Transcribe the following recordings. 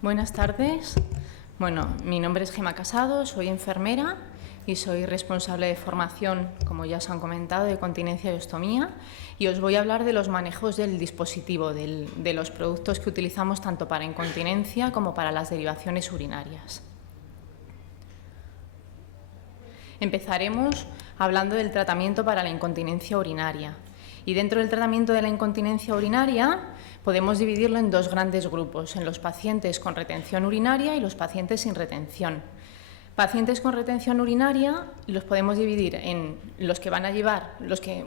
Buenas tardes. Bueno, mi nombre es Gema Casado, soy enfermera y soy responsable de formación, como ya os han comentado, de continencia y ostomía, y os voy a hablar de los manejos del dispositivo, de los productos que utilizamos tanto para incontinencia como para las derivaciones urinarias. Empezaremos hablando del tratamiento para la incontinencia urinaria. Y dentro del tratamiento de la incontinencia urinaria podemos dividirlo en dos grandes grupos, en los pacientes con retención urinaria y los pacientes sin retención. Pacientes con retención urinaria los podemos dividir en los que van a llevar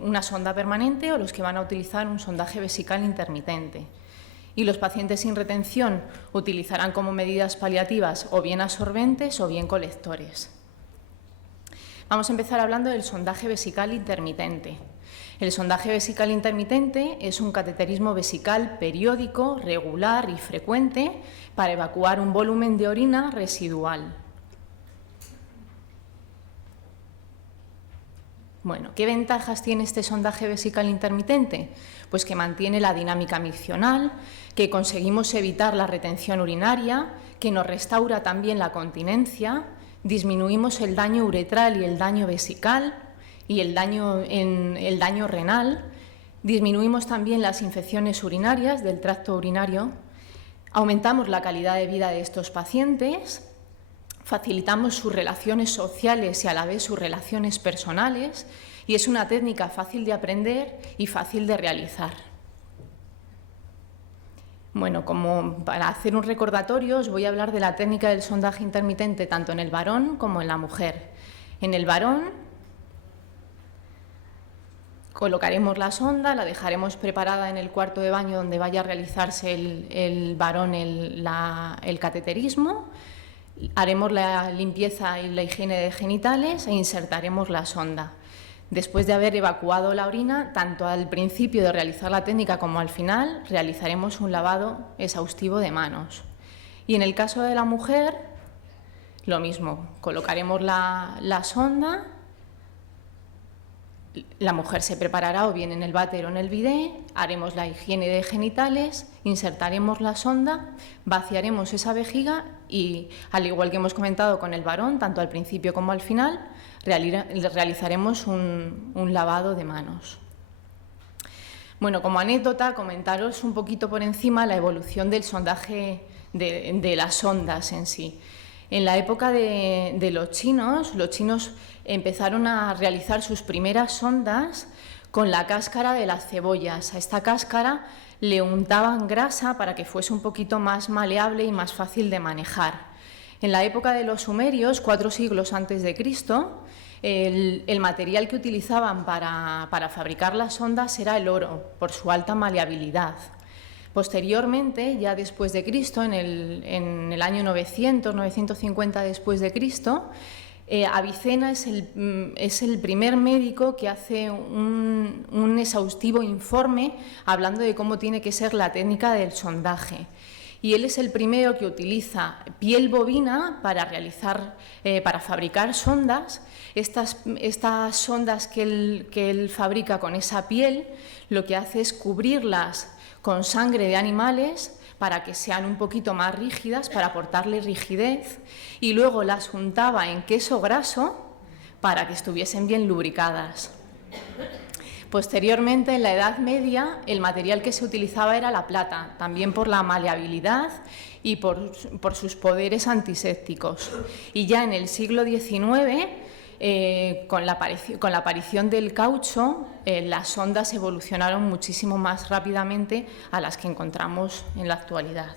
una sonda permanente o los que van a utilizar un sondaje vesical intermitente. Y los pacientes sin retención utilizarán como medidas paliativas o bien absorbentes o bien colectores. Vamos a empezar hablando del sondaje vesical intermitente. El sondaje vesical intermitente es un cateterismo vesical periódico, regular y frecuente para evacuar un volumen de orina residual. Bueno, ¿qué ventajas tiene este sondaje vesical intermitente? Pues que mantiene la dinámica miccional, que conseguimos evitar la retención urinaria, que nos restaura también la continencia, disminuimos el daño uretral y el daño vesical y el daño renal, disminuimos también las infecciones urinarias del tracto urinario, aumentamos la calidad de vida de estos pacientes, facilitamos sus relaciones sociales y a la vez sus relaciones personales, y es una técnica fácil de aprender y fácil de realizar. Bueno, como para hacer un recordatorio, os voy a hablar de la técnica del sondaje intermitente tanto en el varón como en la mujer. En el varón colocaremos la sonda, la dejaremos preparada en el cuarto de baño donde vaya a realizarse el varón el cateterismo, haremos la limpieza y la higiene de genitales e insertaremos la sonda. Después de haber evacuado la orina, tanto al principio de realizar la técnica como al final, realizaremos un lavado exhaustivo de manos. Y en el caso de la mujer, lo mismo, colocaremos la sonda, la mujer se preparará o bien en el váter o en el bidé, haremos la higiene de genitales, insertaremos la sonda, vaciaremos esa vejiga y, al igual que hemos comentado con el varón, tanto al principio como al final, realizaremos un lavado de manos. Bueno, como anécdota, comentaros un poquito por encima la evolución del sondaje de las sondas en sí. En la época de los chinos empezaron a realizar sus primeras sondas con la cáscara de las cebollas. A esta cáscara le untaban grasa para que fuese un poquito más maleable y más fácil de manejar. En la época de los sumerios, 4 siglos antes de Cristo, el material que utilizaban para fabricar las sondas era el oro, por su alta maleabilidad. Posteriormente, ya después de Cristo, en el año 950 después de Cristo, Avicena es el primer médico que hace un exhaustivo informe hablando de cómo tiene que ser la técnica del sondaje. Y él es el primero que utiliza piel bovina para fabricar sondas. Estas sondas que él fabrica con esa piel, lo que hace es cubrirlas con sangre de animales para que sean un poquito más rígidas, para aportarle rigidez, y luego las untaba en queso graso para que estuviesen bien lubricadas. Posteriormente, en la Edad Media, el material que se utilizaba era la plata, también por la maleabilidad y por sus poderes antisépticos. Y ya en el siglo XIX, con la aparición del caucho, las sondas evolucionaron muchísimo más rápidamente a las que encontramos en la actualidad.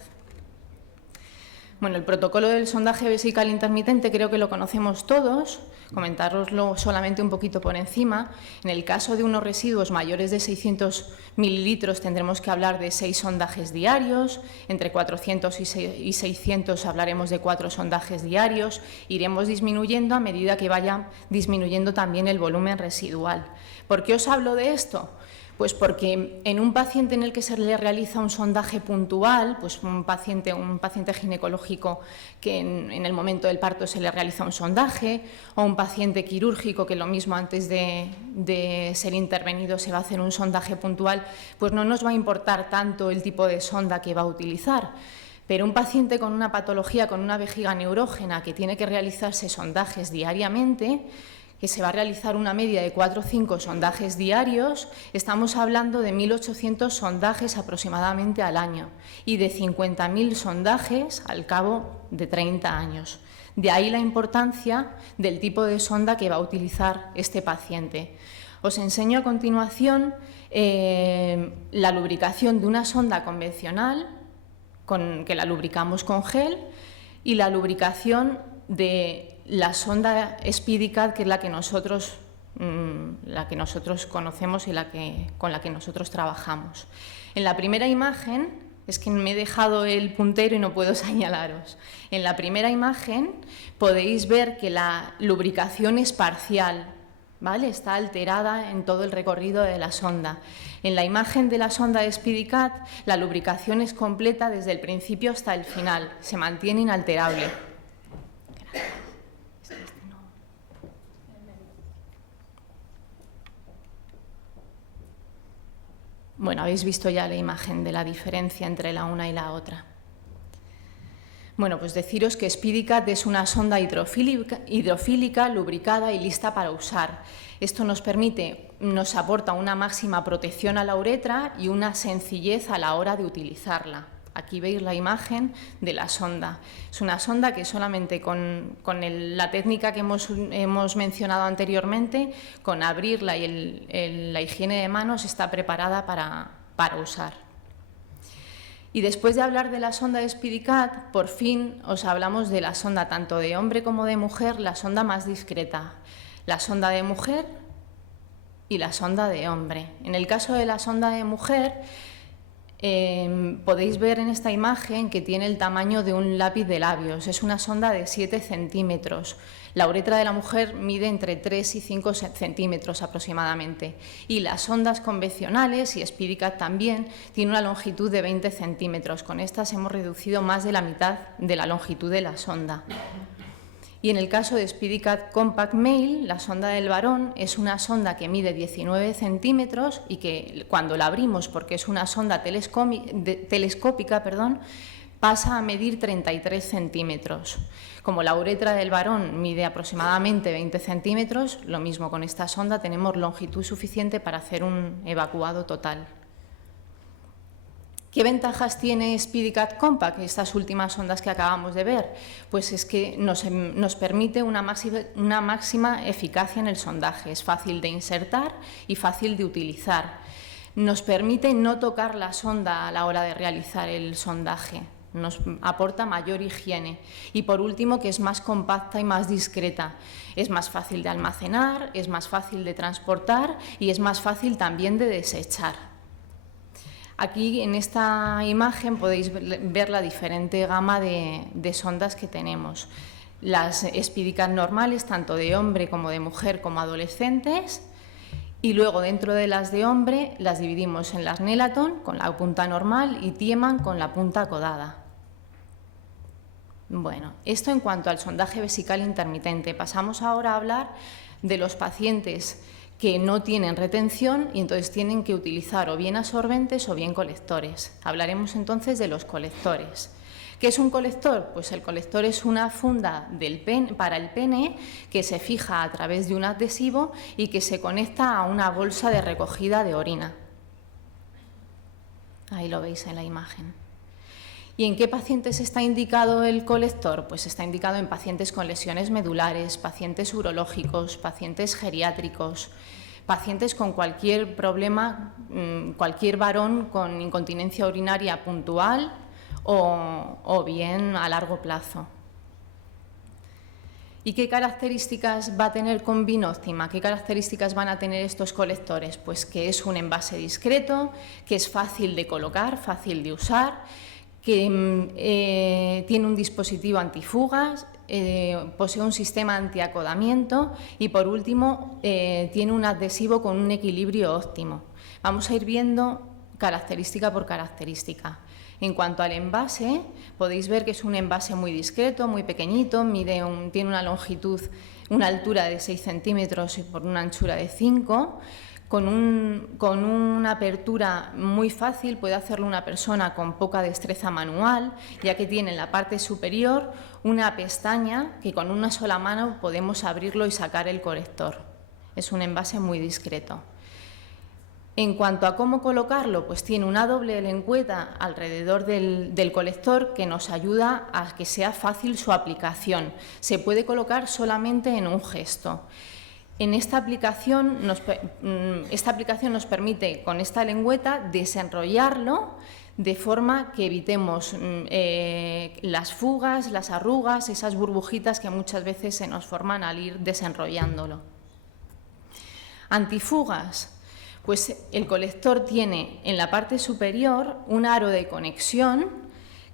Bueno, el protocolo del sondaje vesical intermitente creo que lo conocemos todos, comentároslo solamente un poquito por encima. En el caso de unos residuos mayores de 600 mililitros tendremos que hablar de 6 sondajes diarios, entre 400 y 600 hablaremos de 4 sondajes diarios, iremos disminuyendo a medida que vaya disminuyendo también el volumen residual. ¿Por qué os hablo de esto? Pues porque en un paciente en el que se le realiza un sondaje puntual, pues un paciente ginecológico que en el momento del parto se le realiza un sondaje, o un paciente quirúrgico que lo mismo antes de ser intervenido se va a hacer un sondaje puntual, pues no nos va a importar tanto el tipo de sonda que va a utilizar. Pero un paciente con una patología, con una vejiga neurógena, que tiene que realizarse sondajes diariamente, que se va a realizar una media de 4 o 5 sondajes diarios, estamos hablando de 1.800 sondajes aproximadamente al año y de 50.000 sondajes al cabo de 30 años. De ahí la importancia del tipo de sonda que va a utilizar este paciente. Os enseño a continuación la lubricación de una sonda convencional, que la lubricamos con gel, y la lubricación de la sonda SpeediCath, que es la que nosotros conocemos y con la que nosotros trabajamos. En la primera imagen, es que me he dejado el puntero y no puedo señalaros. En la primera imagen podéis ver que la lubricación es parcial, ¿vale? Está alterada en todo el recorrido de la sonda. En la imagen de la sonda SpeediCath, la lubricación es completa desde el principio hasta el final, se mantiene inalterable. Bueno, habéis visto ya la imagen de la diferencia entre la una y la otra. Bueno, pues deciros que SpeediCath es una sonda hidrofílica, lubricada y lista para usar. Esto nos aporta una máxima protección a la uretra y una sencillez a la hora de utilizarla. Aquí veis la imagen de la sonda. Es una sonda que solamente con la técnica que hemos mencionado anteriormente, con abrirla y la higiene de manos, está preparada para usar. Y después de hablar de la sonda de SpeediCath, por fin os hablamos de la sonda tanto de hombre como de mujer, la sonda más discreta, la sonda de mujer y la sonda de hombre. En el caso de la sonda de mujer, podéis ver en esta imagen que tiene el tamaño de un lápiz de labios. Es una sonda de 7 centímetros. La uretra de la mujer mide entre 3 y 5 centímetros aproximadamente. Y las sondas convencionales, y SpeediCath también, tiene una longitud de 20 centímetros. Con estas hemos reducido más de la mitad de la longitud de la sonda. Y en el caso de SpeediCath Compact Male, la sonda del varón es una sonda que mide 19 centímetros y que cuando la abrimos, porque es una sonda telescópica, pasa a medir 33 centímetros. Como la uretra del varón mide aproximadamente 20 centímetros, lo mismo con esta sonda tenemos longitud suficiente para hacer un evacuado total. ¿Qué ventajas tiene SpeediCath Compact, estas últimas sondas que acabamos de ver? Pues es que nos permite una máxima eficacia en el sondaje. Es fácil de insertar y fácil de utilizar. Nos permite no tocar la sonda a la hora de realizar el sondaje. Nos aporta mayor higiene. Y por último, que es más compacta y más discreta. Es más fácil de almacenar, es más fácil de transportar y es más fácil también de desechar. Aquí en esta imagen podéis ver la diferente gama de sondas que tenemos. Las SpeediCath normales, tanto de hombre como de mujer como adolescentes, y luego dentro de las de hombre las dividimos en las Nelaton con la punta normal y Tiemann con la punta codada. Bueno, esto en cuanto al sondaje vesical intermitente. Pasamos ahora a hablar de los pacientes que no tienen retención y entonces tienen que utilizar o bien absorbentes o bien colectores. Hablaremos entonces de los colectores. ¿Qué es un colector? Pues el colector es una funda para el pene que se fija a través de un adhesivo y que se conecta a una bolsa de recogida de orina. Ahí lo veis en la imagen. ¿Y en qué pacientes está indicado el colector? Pues está indicado en pacientes con lesiones medulares, pacientes urológicos, pacientes geriátricos, pacientes con cualquier problema, cualquier varón con incontinencia urinaria puntual o bien a largo plazo. ¿Y qué características va a tener Combinóptima? ¿Qué características van a tener estos colectores? Pues que es un envase discreto, que es fácil de colocar, fácil de usar, que tiene un dispositivo antifugas, posee un sistema antiacodamiento y, por último, tiene un adhesivo con un equilibrio óptimo. Vamos a ir viendo característica por característica. En cuanto al envase, podéis ver que es un envase muy discreto, muy pequeñito, tiene una longitud, una altura de 6 centímetros y por una anchura de 5, Con una apertura muy fácil puede hacerlo una persona con poca destreza manual, ya que tiene en la parte superior una pestaña que con una sola mano podemos abrirlo y sacar el colector. Es un envase muy discreto. En cuanto a cómo colocarlo, pues tiene una doble lengüeta alrededor del colector que nos ayuda a que sea fácil su aplicación. Se puede colocar solamente en un gesto. Esta aplicación nos permite, con esta lengüeta, desenrollarlo de forma que evitemos las fugas, las arrugas, esas burbujitas que muchas veces se nos forman al ir desenrollándolo. Antifugas. Pues el colector tiene en la parte superior un aro de conexión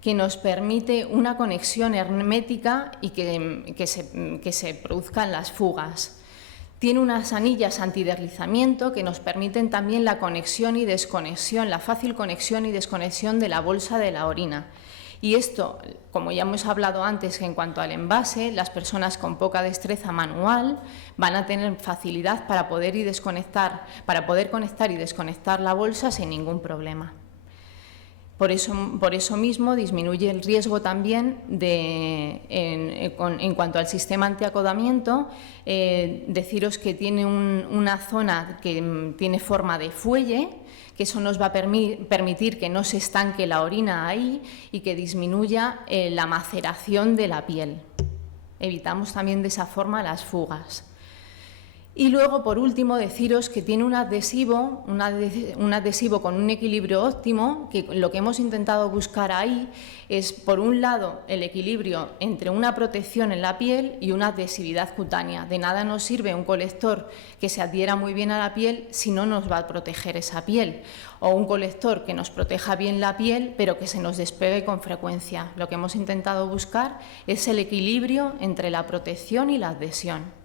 que nos permite una conexión hermética y que se produzcan las fugas. Tiene unas anillas antideslizamiento que nos permiten también la conexión y desconexión, la fácil conexión y desconexión de la bolsa de la orina. Y esto, como ya hemos hablado antes, que en cuanto al envase, las personas con poca destreza manual van a tener facilidad para poder conectar y desconectar la bolsa sin ningún problema. Por eso mismo disminuye el riesgo también en cuanto al sistema antiacodamiento. Deciros que tiene una zona que tiene forma de fuelle, que eso nos va a permitir que no se estanque la orina ahí y que disminuya la maceración de la piel. Evitamos también de esa forma las fugas. Y luego, por último, deciros que tiene un adhesivo con un equilibrio óptimo, que lo que hemos intentado buscar ahí es, por un lado, el equilibrio entre una protección en la piel y una adhesividad cutánea. De nada nos sirve un colector que se adhiera muy bien a la piel si no nos va a proteger esa piel, o un colector que nos proteja bien la piel pero que se nos despegue con frecuencia. Lo que hemos intentado buscar es el equilibrio entre la protección y la adhesión.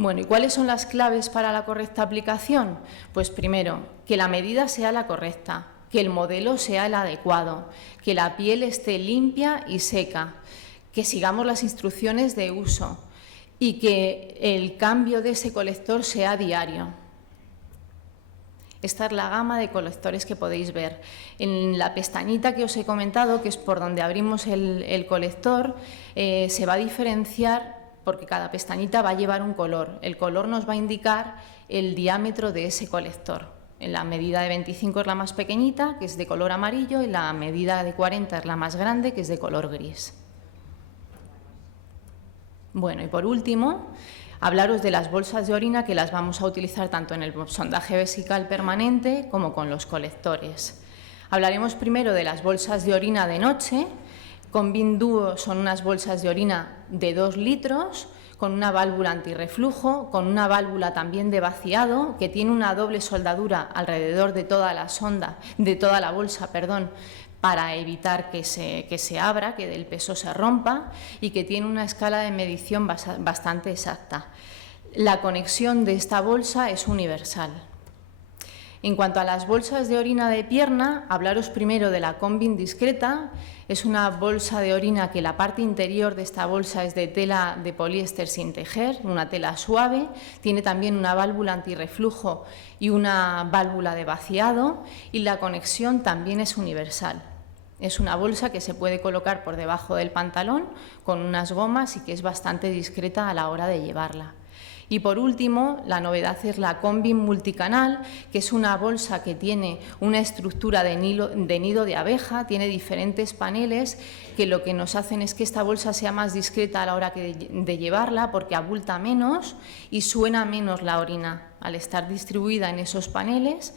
Bueno, ¿y cuáles son las claves para la correcta aplicación? Pues primero, que la medida sea la correcta, que el modelo sea el adecuado, que la piel esté limpia y seca, que sigamos las instrucciones de uso y que el cambio de ese colector sea diario. Esta es la gama de colectores que podéis ver. En la pestañita que os he comentado, que es por donde abrimos el colector, se va a diferenciar porque cada pestañita va a llevar un color. El color nos va a indicar el diámetro de ese colector. En la medida de 25 es la más pequeñita, que es de color amarillo, y la medida de 40 es la más grande, que es de color gris. Bueno, y por último, hablaros de las bolsas de orina, que las vamos a utilizar tanto en el sondaje vesical permanente como con los colectores. Hablaremos primero de las bolsas de orina de noche. Combin Duo son unas bolsas de orina de 2 litros, con una válvula antirreflujo, con una válvula también de vaciado, que tiene una doble soldadura alrededor de toda la bolsa, para evitar que se abra, que el peso se rompa, y que tiene una escala de medición bastante exacta. La conexión de esta bolsa es universal. En cuanto a las bolsas de orina de pierna, hablaros primero de la Combin discreta. Es una bolsa de orina que la parte interior de esta bolsa es de tela de poliéster sin tejer, una tela suave. Tiene también una válvula antirreflujo y una válvula de vaciado, y la conexión también es universal. Es una bolsa que se puede colocar por debajo del pantalón con unas gomas y que es bastante discreta a la hora de llevarla. Y por último, la novedad es la Combin multicanal, que es una bolsa que tiene una estructura de nido de abeja, tiene diferentes paneles que lo que nos hacen es que esta bolsa sea más discreta a la hora de llevarla, porque abulta menos y suena menos la orina. Al estar distribuida en esos paneles,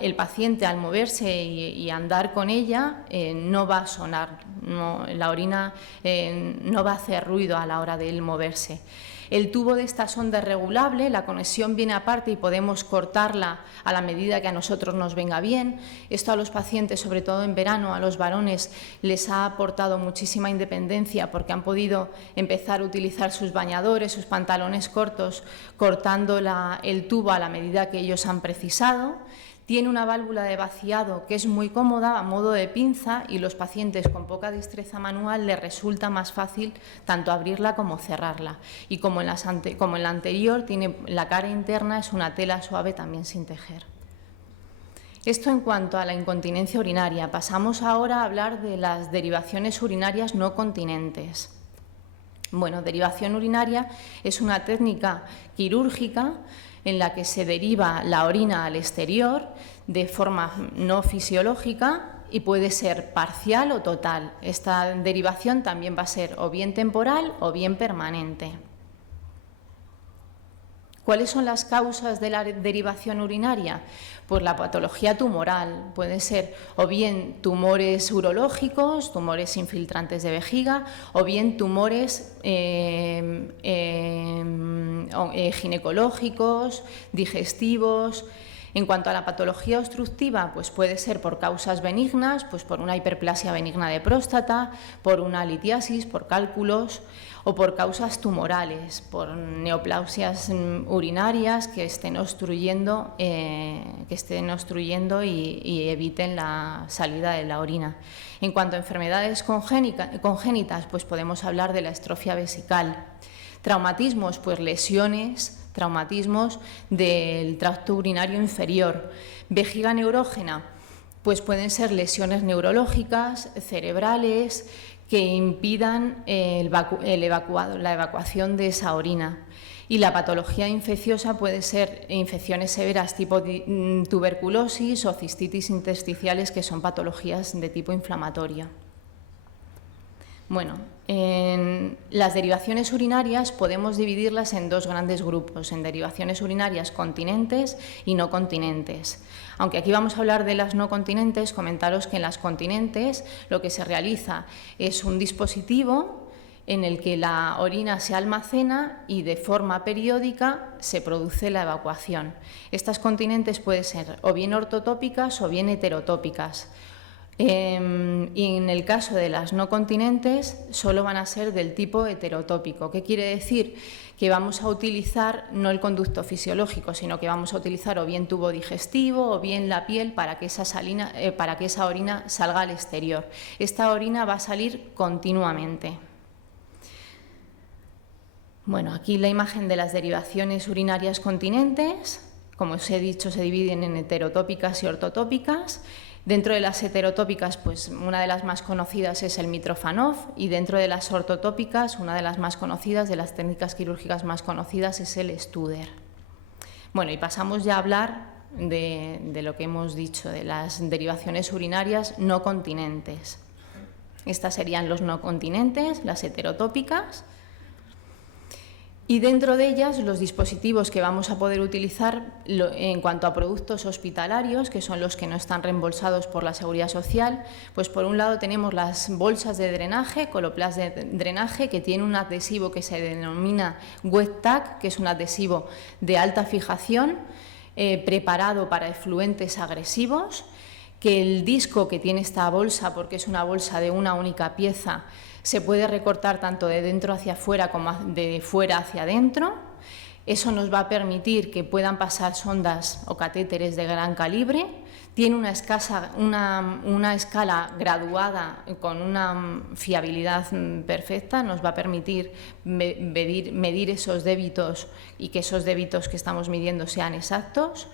el paciente al moverse y andar con ella no va a sonar, la orina no va a hacer ruido a la hora de él moverse. El tubo de esta sonda es regulable, la conexión viene aparte y podemos cortarla a la medida que a nosotros nos venga bien. Esto a los pacientes, sobre todo en verano, a los varones, les ha aportado muchísima independencia porque han podido empezar a utilizar sus bañadores, sus pantalones cortos, cortando el tubo a la medida que ellos han precisado. Tiene una válvula de vaciado que es muy cómoda, a modo de pinza, y los pacientes con poca destreza manual les resulta más fácil tanto abrirla como cerrarla. Y como en la anterior, tiene la cara interna, es una tela suave también sin tejer. Esto en cuanto a la incontinencia urinaria. Pasamos ahora a hablar de las derivaciones urinarias no continentes. Bueno, derivación urinaria es una técnica quirúrgica en la que se deriva la orina al exterior de forma no fisiológica y puede ser parcial o total. Esta derivación también va a ser o bien temporal o bien permanente. ¿Cuáles son las causas de la derivación urinaria? Pues la patología tumoral, puede ser o bien tumores urológicos, tumores infiltrantes de vejiga, o bien tumores ginecológicos, digestivos. En cuanto a la patología obstructiva, pues puede ser por causas benignas, pues por una hiperplasia benigna de próstata, por una litiasis, por cálculos, o por causas tumorales, por neoplasias urinarias que estén obstruyendo y eviten la salida de la orina. En cuanto a enfermedades congénitas, pues podemos hablar de la estrofia vesical. Traumatismos, pues lesiones, traumatismos del tracto urinario inferior. Vejiga neurógena, pues pueden ser lesiones neurológicas, cerebrales, que impidan la evacuación de esa orina. Y la patología infecciosa puede ser infecciones severas tipo tuberculosis o cistitis intersticiales, que son patologías de tipo inflamatorio. Bueno, en las derivaciones urinarias podemos dividirlas en dos grandes grupos, en derivaciones urinarias continentes y no continentes. Aunque aquí vamos a hablar de las no continentes, comentaros que en las continentes lo que se realiza es un dispositivo en el que la orina se almacena y de forma periódica se produce la evacuación. Estas continentes pueden ser o bien ortotópicas o bien heterotópicas. Y en el caso de las no continentes solo van a ser del tipo heterotópico. ¿Qué quiere decir? Que vamos a utilizar no el conducto fisiológico, sino que vamos a utilizar o bien tubo digestivo o bien la piel para que esa orina salga al exterior. Esta orina va a salir continuamente. Bueno, aquí la imagen de las derivaciones urinarias continentes. Como os he dicho, se dividen en heterotópicas y ortotópicas. Dentro de las heterotópicas, pues una de las más conocidas es el Mitrofanov, y dentro de las ortotópicas, una de las más conocidas, de las técnicas quirúrgicas más conocidas, es el Studer. Bueno, y pasamos ya a hablar de lo que hemos dicho, de las derivaciones urinarias no continentes. Estas serían los no continentes, las heterotópicas. Y dentro de ellas, los dispositivos que vamos a poder utilizar en cuanto a productos hospitalarios, que son los que no están reembolsados por la Seguridad Social, pues por un lado tenemos las bolsas de drenaje, Coloplast de drenaje, que tiene un adhesivo que se denomina Wet Tack, que es un adhesivo de alta fijación, preparado para efluentes agresivos, que el disco que tiene esta bolsa, porque es una bolsa de una única pieza, se puede recortar tanto de dentro hacia afuera como de fuera hacia adentro. Eso nos va a permitir que puedan pasar sondas o catéteres de gran calibre. Tiene una escala graduada con una fiabilidad perfecta. Nos va a permitir medir esos débitos y que esos débitos que estamos midiendo sean exactos.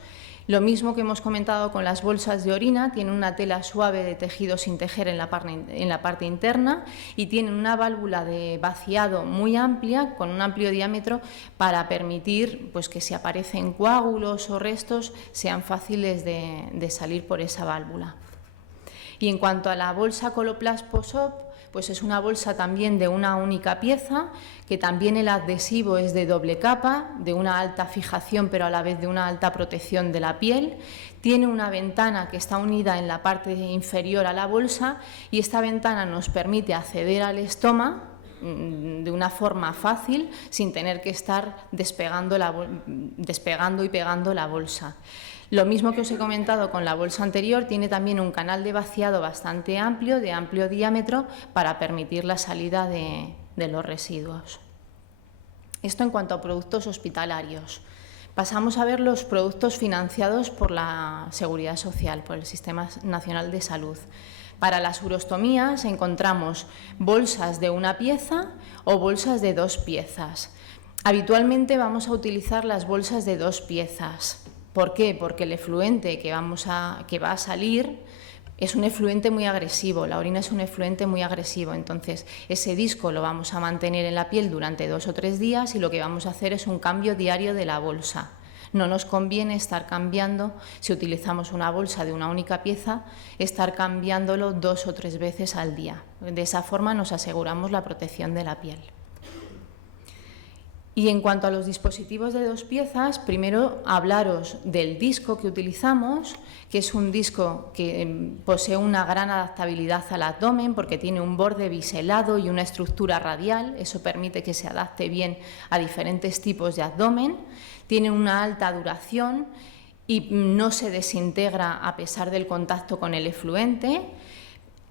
Lo mismo que hemos comentado con las bolsas de orina, tiene una tela suave de tejido sin tejer en la parte interna y tiene una válvula de vaciado muy amplia, con un amplio diámetro, para permitir pues, que si aparecen coágulos o restos sean fáciles de salir por esa válvula. Y en cuanto a la bolsa Coloplast Post-Op, pues es una bolsa también de una única pieza, que también el adhesivo es de doble capa, de una alta fijación pero a la vez de una alta protección de la piel. Tiene una ventana que está unida en la parte inferior a la bolsa y esta ventana nos permite acceder al estoma de una forma fácil sin tener que estar despegando y pegando la bolsa. Lo mismo que os he comentado con la bolsa anterior, tiene también un canal de vaciado bastante amplio, de amplio diámetro, para permitir la salida de los residuos. Esto en cuanto a productos hospitalarios. Pasamos a ver los productos financiados por la Seguridad Social, por el Sistema Nacional de Salud. Para las urostomías encontramos bolsas de una pieza o bolsas de 2 piezas. Habitualmente vamos a utilizar las bolsas de 2 piezas. ¿Por qué? Porque el efluente que va a salir es un efluente muy agresivo, la orina es un efluente muy agresivo, entonces ese disco lo vamos a mantener en la piel durante 2 o 3 días y lo que vamos a hacer es un cambio diario de la bolsa. No nos conviene estar cambiando, si utilizamos una bolsa de una única pieza, estar cambiándolo 2 o 3 veces al día. De esa forma nos aseguramos la protección de la piel. Y en cuanto a los dispositivos de 2 piezas, primero hablaros del disco que utilizamos, que es un disco que posee una gran adaptabilidad al abdomen porque tiene un borde biselado y una estructura radial, eso permite que se adapte bien a diferentes tipos de abdomen, tiene una alta duración y no se desintegra a pesar del contacto con el efluente.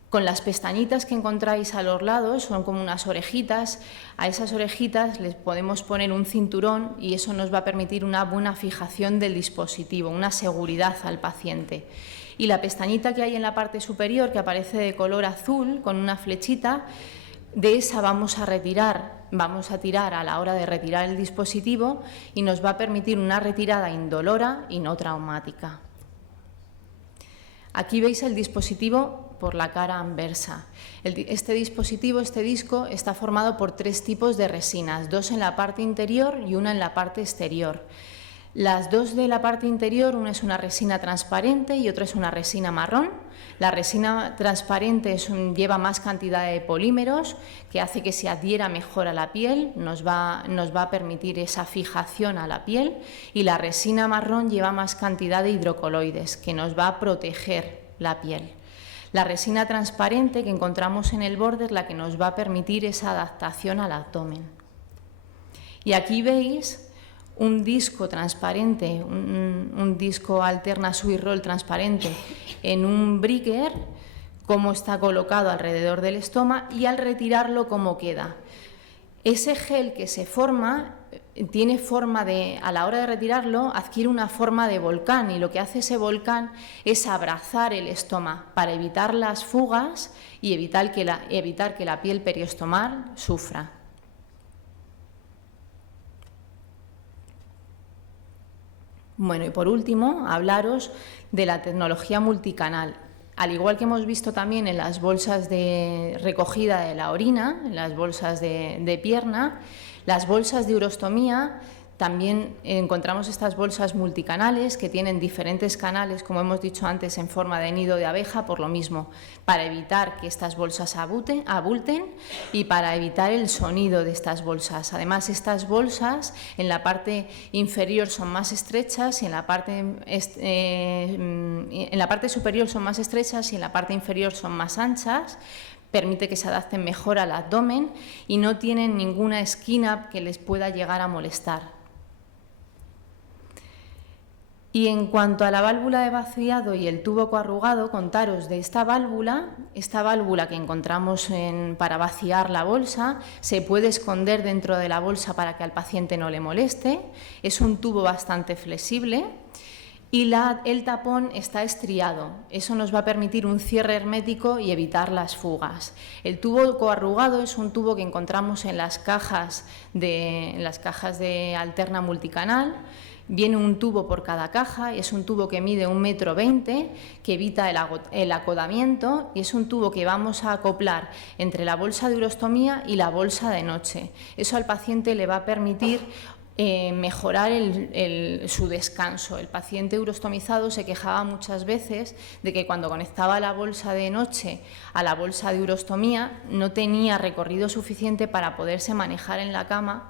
Con las pestañitas que encontráis a los lados, son como unas orejitas, a esas orejitas les podemos poner un cinturón y eso nos va a permitir una buena fijación del dispositivo, una seguridad al paciente. Y la pestañita que hay en la parte superior, que aparece de color azul con una flechita, de esa vamos a tirar a la hora de retirar el dispositivo y nos va a permitir una retirada indolora y no traumática. Aquí veis el dispositivo por la cara anversa. Este disco está formado por 3 tipos de resinas, 2 en la parte interior y una en la parte exterior. Las 2 de la parte interior, una es una resina transparente y otra es una resina marrón. La resina transparente lleva más cantidad de polímeros, que hace que se adhiera mejor a la piel, nos va a permitir esa fijación a la piel, y la resina marrón lleva más cantidad de hidrocoloides, que nos va a proteger la piel. La resina transparente que encontramos en el borde es la que nos va a permitir esa adaptación al abdomen. Y aquí veis un disco transparente, un disco Alterna Swissroll transparente en un breaker, cómo está colocado alrededor del estómago y al retirarlo cómo queda. Ese gel que se forma tiene forma de, a la hora de retirarlo, adquiere una forma de volcán y lo que hace ese volcán es abrazar el estómago para evitar las fugas y evitar que la piel periostomal sufra. Bueno, y por último, hablaros de la tecnología multicanal. Al igual que hemos visto también en las bolsas de recogida de la orina, en las bolsas de pierna, las bolsas de urostomía, también encontramos estas bolsas multicanales que tienen diferentes canales, como hemos dicho antes, en forma de nido de abeja, por lo mismo, para evitar que estas bolsas abulten y para evitar el sonido de estas bolsas. Además, estas bolsas en la parte inferior son más estrechas y en la parte superior son más estrechas y en la parte inferior son más anchas. Permite que se adapten mejor al abdomen y no tienen ninguna esquina que les pueda llegar a molestar. Y en cuanto a la válvula de vaciado y el tubo coarrugado, contaros de esta válvula que encontramos para vaciar la bolsa, se puede esconder dentro de la bolsa para que al paciente no le moleste, es un tubo bastante flexible y el tapón está estriado, eso nos va a permitir un cierre hermético y evitar las fugas. El tubo coarrugado es un tubo que encontramos en las cajas de Alterna multicanal. Viene un tubo por cada caja, es un tubo que mide 1,20 m, que evita el acodamiento y es un tubo que vamos a acoplar entre la bolsa de urostomía y la bolsa de noche. Eso al paciente le va a permitir mejorar su descanso. El paciente urostomizado se quejaba muchas veces de que cuando conectaba la bolsa de noche a la bolsa de urostomía no tenía recorrido suficiente para poderse manejar en la cama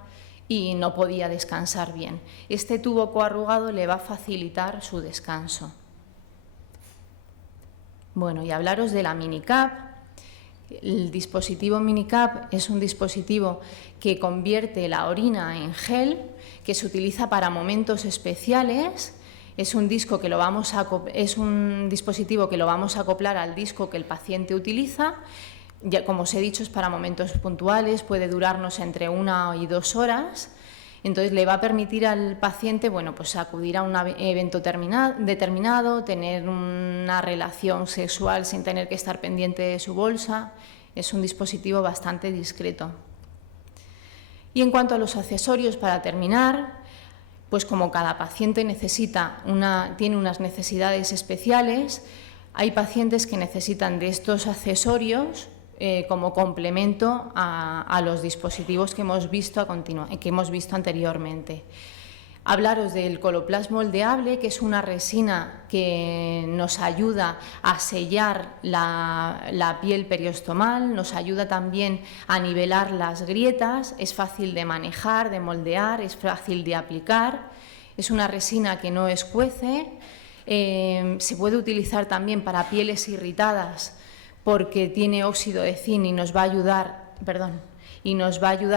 y no podía descansar bien. Este tubo coarrugado le va a facilitar su descanso. Bueno, y hablaros de la minicap. El dispositivo minicap es un dispositivo que convierte la orina en gel, que se utiliza para momentos especiales. Es un dispositivo que lo vamos a acoplar al disco que el paciente utiliza. Ya, como os he dicho, es para momentos puntuales, puede durarnos entre 1 y 2 horas Entonces le va a permitir al paciente, bueno, pues acudir a un evento determinado, tener una relación sexual sin tener que estar pendiente de su bolsa. Es un dispositivo bastante discreto. Y en cuanto a los accesorios, para terminar, pues como cada paciente tiene unas necesidades especiales, hay pacientes que necesitan de estos accesorios como complemento a los dispositivos que hemos visto anteriormente. Hablaros del Coloplast moldeable, que es una resina que nos ayuda a sellar la piel periostomal, nos ayuda también a nivelar las grietas, es fácil de manejar, de moldear, es fácil de aplicar, es una resina que no escuece, se puede utilizar también para pieles irritadas porque tiene óxido de zinc y nos va a ayudar,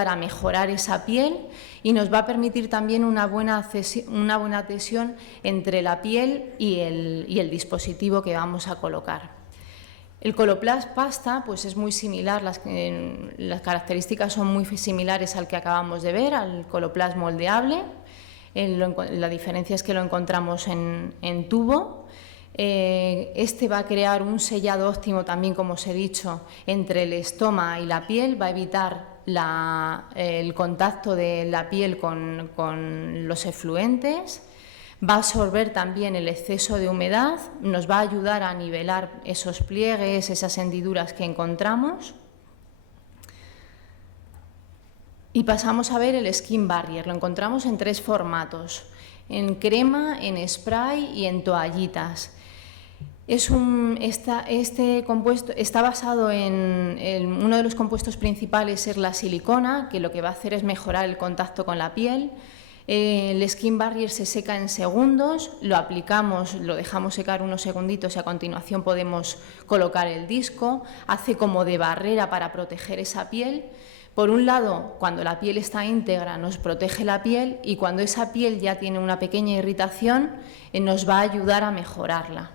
a mejorar esa piel y nos va a permitir también una buena adhesión entre la piel y el dispositivo que vamos a colocar. El Coloplast pasta pues es muy similar, las características son muy similares al que acabamos de ver, al Coloplast moldeable. La diferencia es que lo encontramos en tubo. Este va a crear un sellado óptimo también, como os he dicho, entre el estoma y la piel, va a evitar el contacto de la piel con los efluentes, va a absorber también el exceso de humedad, nos va a ayudar a nivelar esos pliegues, esas hendiduras que encontramos. Y pasamos a ver el Skin Barrier, lo encontramos en 3 formatos, en crema, en spray y en toallitas. Este compuesto está basado en uno de los compuestos principales, es la silicona, que lo que va a hacer es mejorar el contacto con la piel. El Skin Barrier se seca en segundos, lo aplicamos, lo dejamos secar unos segunditos y a continuación podemos colocar el disco, hace como de barrera para proteger esa piel. Por un lado, cuando la piel está íntegra nos protege la piel y cuando esa piel ya tiene una pequeña irritación nos va a ayudar a mejorarla.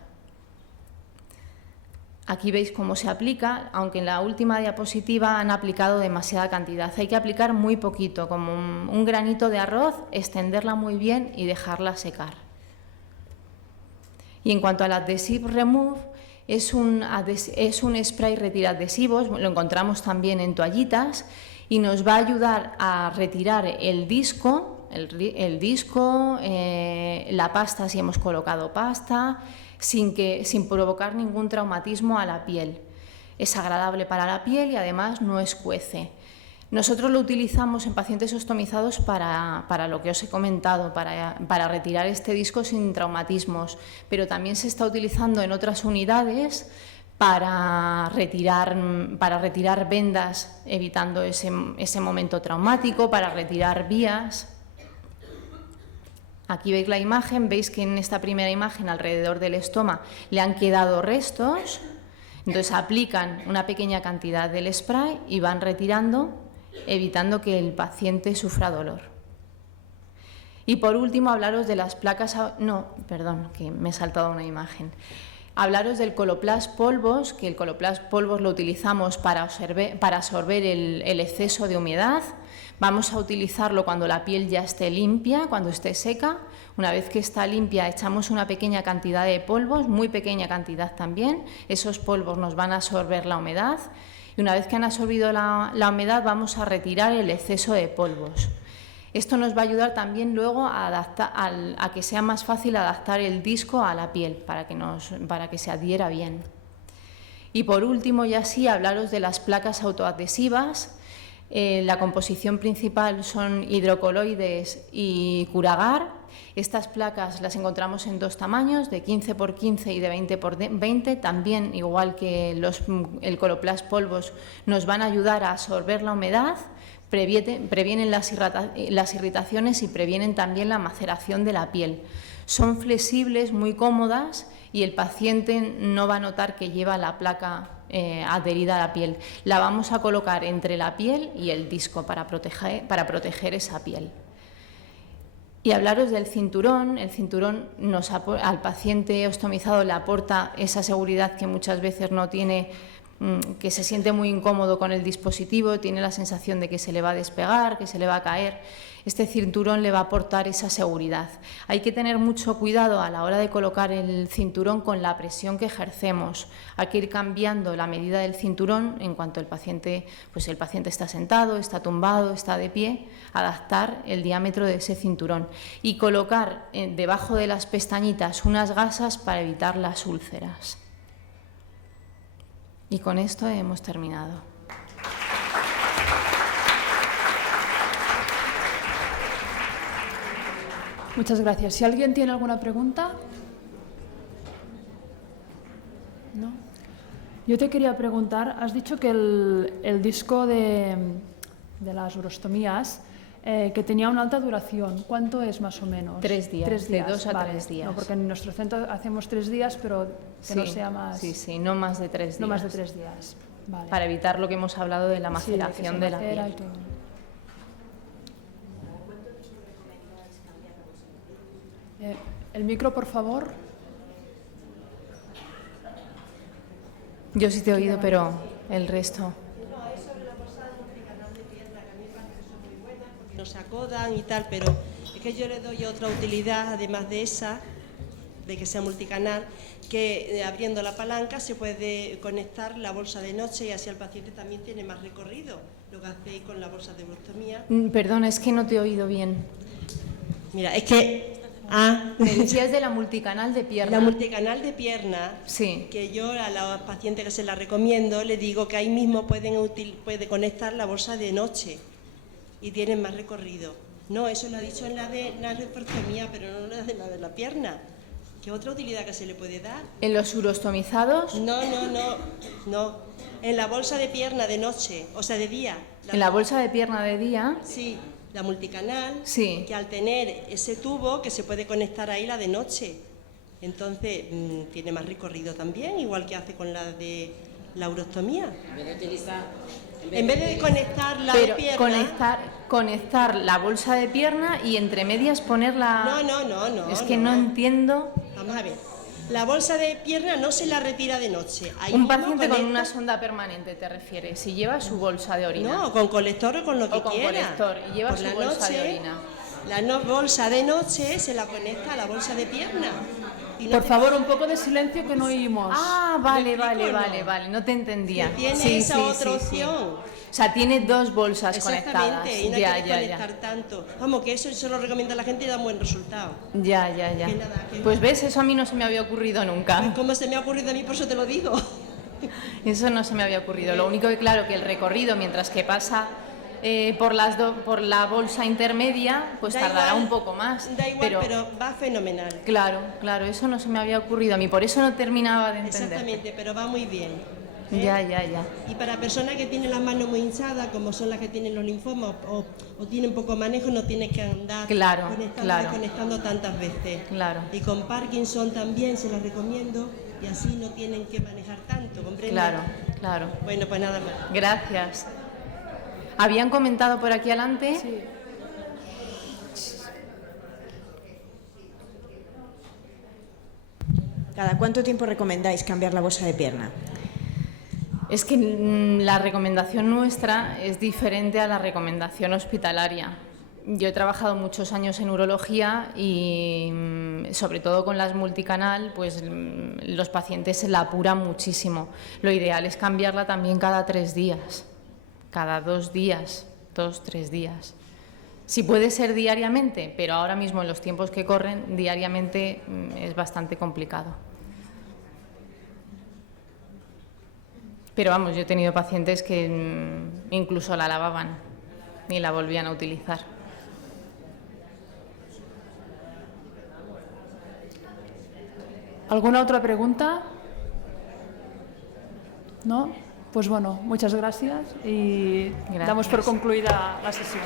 Aquí veis cómo se aplica, aunque en la última diapositiva han aplicado demasiada cantidad. Hay que aplicar muy poquito, como un granito de arroz, extenderla muy bien y dejarla secar. Y en cuanto al Adhesive Remove, es un spray retiradhesivos, lo encontramos también en toallitas y nos va a ayudar a retirar el disco, la pasta si hemos colocado pasta, sin provocar ningún traumatismo a la piel. Es agradable para la piel y además no escuece. Nosotros lo utilizamos en pacientes ostomizados para lo que os he comentado, para retirar este disco sin traumatismos, pero también se está utilizando en otras unidades para retirar vendas, evitando ese momento traumático, para retirar vías. Aquí veis la imagen, veis que en esta primera imagen alrededor del estoma le han quedado restos, entonces aplican una pequeña cantidad del spray y van retirando, evitando que el paciente sufra dolor. Y por último, hablaros de las placas... que me he saltado una imagen. Hablaros del Coloplast polvos, que el Coloplast polvos lo utilizamos para absorber el exceso de humedad. Vamos a utilizarlo cuando la piel ya esté limpia, cuando esté seca. Una vez que está limpia, echamos una pequeña cantidad de polvos, muy pequeña cantidad también. Esos polvos nos van a absorber la humedad. Y una vez que han absorbido la humedad, vamos a retirar el exceso de polvos. Esto nos va a ayudar también luego a que sea más fácil adaptar el disco a la piel, para que se adhiera bien. Y por último, ya sí, hablaros de las placas autoadhesivas. La composición principal son hidrocoloides y curagar. Estas placas las encontramos en 2 tamaños, de 15 por 15 y de 20 por 20. También, igual que el Coloplast polvos, nos van a ayudar a absorber la humedad, previenen las irritaciones y previenen también la maceración de la piel. Son flexibles, muy cómodas y el paciente no va a notar que lleva la placa adherida a la piel. La vamos a colocar entre la piel y el disco para proteger esa piel. Y hablaros del cinturón. El cinturón al paciente ostomizado le aporta esa seguridad que muchas veces no tiene que se siente muy incómodo con el dispositivo, tiene la sensación de que se le va a despegar, que se le va a caer. Este cinturón le va a aportar esa seguridad. Hay que tener mucho cuidado a la hora de colocar el cinturón con la presión que ejercemos. Hay que ir cambiando la medida del cinturón en cuanto el paciente está sentado, está tumbado, está de pie, adaptar el diámetro de ese cinturón y colocar debajo de las pestañitas unas gasas para evitar las úlceras. Y con esto hemos terminado. Muchas gracias. Si alguien tiene alguna pregunta. ¿No? Yo te quería preguntar, has dicho que el disco de las urostomías que tenía una alta duración. ¿Cuánto es más o menos? 3 días. 3 días. De 2 a vale. 3 días. No, porque en nuestro centro hacemos 3 días, pero que no sea más... Sí, no más de 3 días. No más de 3 días. Vale. Para evitar lo que hemos hablado de la maceración de la piel. El micro, por favor. Yo sí te he oído, pero el resto... Nos acodan y tal, pero es que yo le doy otra utilidad, además de esa, de que sea multicanal, que abriendo la palanca se puede conectar la bolsa de noche y así el paciente también tiene más recorrido, lo que hacéis con la bolsa de urostomía. Perdón, es que no te he oído bien. Mira, es que... Me decías de la multicanal de pierna. La multicanal de pierna, sí. Que yo a los pacientes que se la recomiendo, les digo que ahí mismo puede conectar la bolsa de noche y tienen más recorrido. No, eso lo ha dicho en la de la urostomía, pero no en la de la pierna. ¿Qué otra utilidad que se le puede dar? ¿En los urostomizados? No. En la bolsa de pierna de noche, o sea, de día. ¿En la bolsa de pierna de día? Sí, la multicanal, sí. Que al tener ese tubo que se puede conectar ahí la de noche. Entonces, tiene más recorrido también, igual que hace con la de la urostomía. En vez de conectar la de pierna... Conectar la bolsa de pierna y entre medias ponerla... No. Es que no entiendo... Vamos a ver. La bolsa de pierna no se la retira de noche. Ahí un paciente con una sonda permanente, ¿te refieres? Si lleva su bolsa de orina. No, con colector o con lo que o con quiera. Colector y lleva por su la bolsa noche, de orina. La bolsa de noche se la conecta a la bolsa de pierna. Y no por favor, un poco de silencio que no oímos. Ah, vale, no te entendía. Que tiene esa otra opción. O sea, tiene 2 bolsas conectadas. Exactamente, y no hay que conectar tanto. Vamos, que eso lo recomienda a la gente y da un buen resultado. Ya. Pues ves, eso a mí no se me había ocurrido nunca. Pues como se me ha ocurrido a mí, por eso te lo digo. Eso no se me había ocurrido. Lo único que, claro, que el recorrido, mientras que pasa por la bolsa intermedia, pues tardará un poco más. Da igual, pero va fenomenal. Claro, eso no se me había ocurrido a mí, por eso no terminaba de entender. Exactamente, pero va muy bien. Ya. Y para personas que tienen las manos muy hinchadas, como son las que tienen los linfomas o tienen poco manejo, no tienes que andar conectando tantas veces. Claro. Y con Parkinson también se las recomiendo y así no tienen que manejar tanto, ¿comprendes? Claro. Bueno, pues nada más. Gracias. ¿Habían comentado por aquí adelante? Sí. ¿Cada cuánto tiempo recomendáis cambiar la bolsa de pierna? Es que la recomendación nuestra es diferente a la recomendación hospitalaria. Yo he trabajado muchos años en urología y sobre todo con las multicanal, pues los pacientes se la apuran muchísimo. Lo ideal es cambiarla también cada 3 días, cada 2 días, 2-3 días. Si puede ser diariamente, pero ahora mismo en los tiempos que corren, diariamente es bastante complicado. Pero vamos, yo he tenido pacientes que incluso la lavaban y la volvían a utilizar. ¿Alguna otra pregunta? ¿No? Pues bueno, muchas gracias y damos por concluida la sesión.